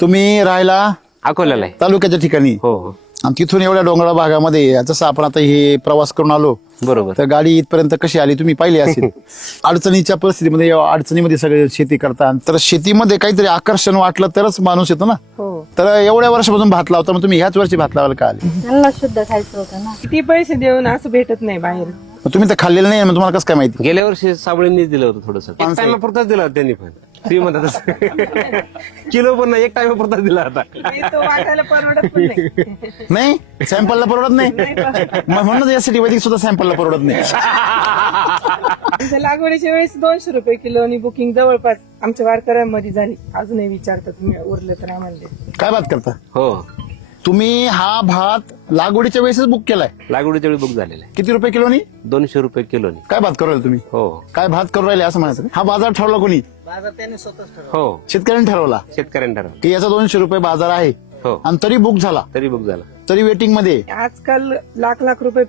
तुम्ही राहायला अकोल्याला आहे. तालुक्याच्या ठिकाणी हो हो आणि तिथून एवढ्या डोंगराळ भागामध्ये जसं आपण आता हे प्रवास करून आलो बरोबर. तर गाडी इथपर्यंत कशी आली तुम्ही पाहिली असेल. अडचणीच्या परिस्थितीमध्ये अडचणीमध्ये सगळे शेती करतात तर शेतीमध्ये काहीतरी आकर्षण वाटलं तरच माणूस येतो ना. हो तर एवढ्या वर्षापासून भात लावता मग तुम्ही ह्याच वर्षी भात लावायला का आले. त्यांना शुद्ध खायचं होतं ना. किती पैसे देऊन असं भेटत नाही बाहेर. मग तुम्ही तर खाल्लेलं नाही मग तुम्हाला कसं काय माहिती. गेल्या वर्षी साबळेंनीच दिलं होतं थोडस टाइम पुरताच दिला होता त्यांनी पण फ्री म्हणतात किलो पण नाही एक टाइम पुरताच दिला होता. तो वाटायला परवडत पण नाही. नाही सॅम्पलला परवडत नाही मग म्हणूनच यासाठी वैदिक सुद्धा सॅम्पलला परवडत नाही. आमच्या लागवडीच्या वेळेस 200 रुपये किलो आणि बुकिंग जवळपास आमच्या वारकऱ्यांमध्ये झाली. अजूनही विचारतात तुम्ही उरलं तर नाही म्हणले. काय बात करता हो तुम्ही. हा भात लागवडीच्या वेळेसच बुक केलाय. लागवडीच्या वेळी बुक झालेला आहे. किती रुपये किलोनी. 200 रुपये किलोनी. काय भात करू राहिले तुम्ही. हो काय भात करू राहिले असं म्हणायचं. हा बाजार ठरवला कोणी. हो शेतकऱ्यांनी ठरवला शेतकऱ्यांनी ठरवलं. की याचा 200 रुपये बाजार आहे हो आणि तरी बुक झाला तरी बुक झाला. तरी वेटिंग मध्ये. आजकाल लाख लाख रुपये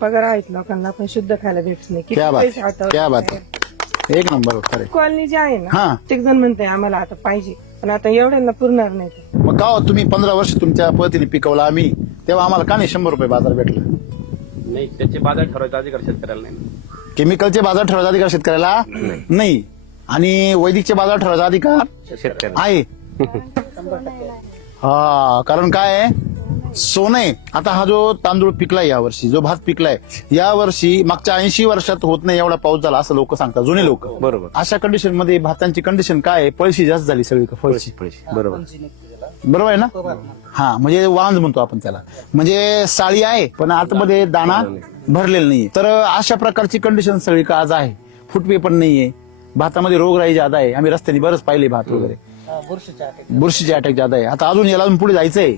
पगार आहेत लोकांना पण शुद्ध खायला भेटत नाही. किती क्या बात पैसे हातावर क्या बात एक नंबर खरे. कॉलनी जे आहे ना हा प्रत्येक जण म्हणते आम्हाला आता पाहिजे पण आता एवढ्यांना पुरणार नाही ते. मग का हो, तुम्ही 15 वर्ष तुमच्या पद्धतीने पिकवला आम्ही तेव्हा आम्हाला का नाही 100 रुपये बाजार भेटला. नाही त्याचे बाजार ठरवायचा अधिकार शेतकऱ्याला नाही. केमिकलचे बाजार ठरवायचा अधिकार शेतकऱ्याला नाही आणि वैदिकचे बाजार ठरवायचा अधिकार शेतकऱ्याला आहे. हा कारण काय आहे सोनं आहे. आता हा जो तांदूळ पिकलाय यावर्षी जो भात पिकलाय यावर्षी मागच्या 80 वर्षात होत नाही एवढा पाऊस झाला असं लोक सांगतात जुने लोक. बरोबर. अशा कंडिशन मध्ये भातांची कंडिशन काय आहे पळशी जास्त झाली सगळी फळशी. बरोबर बरोबर आहे ना. हा म्हणजे वांज म्हणतो आपण त्याला म्हणजे साळी आहे पण आतमध्ये दाणा भरलेला नाहीये. तर अशा प्रकारची कंडिशन सगळी का आज आहे. फुटवे पण नाहीये भातामध्ये रोगराई ज्यादा आहे. आम्ही रस्त्याने बरंच पाहिले भात वगैरे बुरशीचे अटॅक ज्यादा आहे. आता अजून याला पुढे जायचंय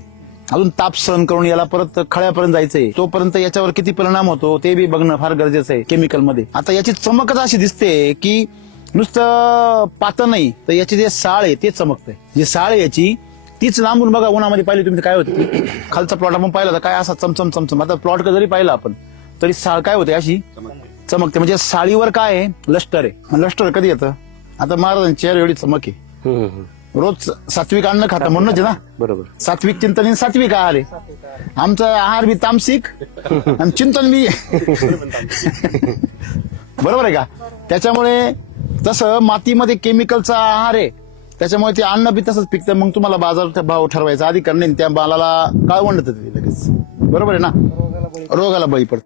अजून ताप सहन करून याला परत खळ्यापर्यंत जायचंय. तोपर्यंत याच्यावर किती परिणाम होतो ते बी बघणं फार गरजेचं आहे केमिकल मध्ये. आता याची चमकच अशी दिसते की नुसतं पातं नाही तर याची जे साळ आहे ते चमकतंय. जी साळ आहे याची तीच लांबून बघा उन्हामध्ये पाहिली तुम्ही काय होती. खालचा प्लॉट आपण पाहिला तर काय असा चमचम चमचम. आता प्लॉट जरी पाहिला आपण तरी साळ काय होते अशी चमकते. म्हणजे साळीवर काय आहे लष्टर आहे. लष्टर कधी येतं आता महाराजांची एवढी चमक आहे. रोज सात्विक अन्न खाता म्हणूनच आहे ना. बरोबर. सात्विक चिंतन आणि सात्विक आहार आहे. आमचा आहार बी तामसिक आणि चिंतन बी बरोबर आहे का. त्याच्यामुळे तसं मातीमध्ये केमिकलचा आहार आहे त्याच्यामुळे ते अन्न बी तसंच पिकतं. मग तुम्हाला बाजार भाव ठरवायचा अधिकार नाही त्या मालाला काळवंड लगेच. बरोबर आहे ना. रोगाला बळी पडतो.